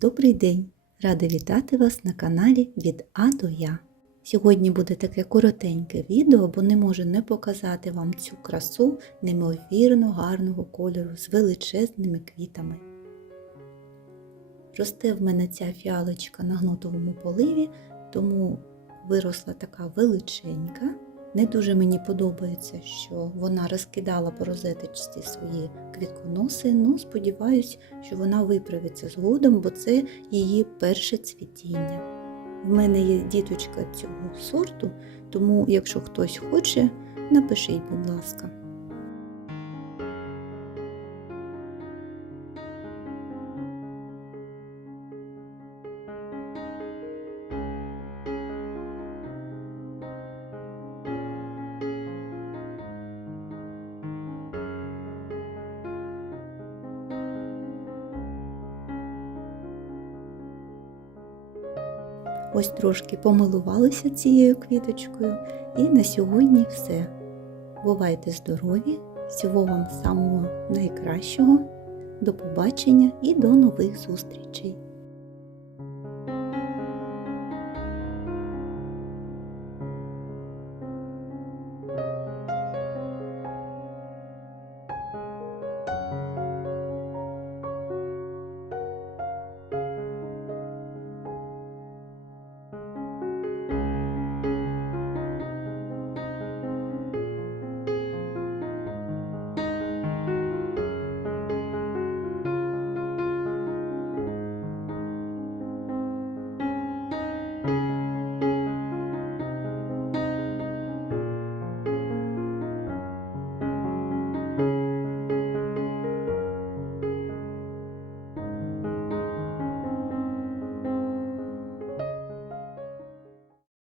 Добрий день! Рада вітати вас на каналі від А до Я. Сьогодні буде таке коротеньке відео, бо не можу не показати вам цю красу неймовірно гарного кольору з величезними квітами. Росте в мене ця фіалочка на гнотовому поливі, тому виросла така величенька. Не дуже мені подобається, що вона розкидала по розеточці свої квітконоси. Ну, сподіваюсь, що вона виправиться згодом, бо це її перше цвітіння. В мене є діточка цього сорту, тому якщо хтось хоче, напишіть, будь ласка. Ось трошки помилувалися цією квіточкою. І на сьогодні все. Бувайте здорові! Всього вам самого найкращого. До побачення і до нових зустрічей!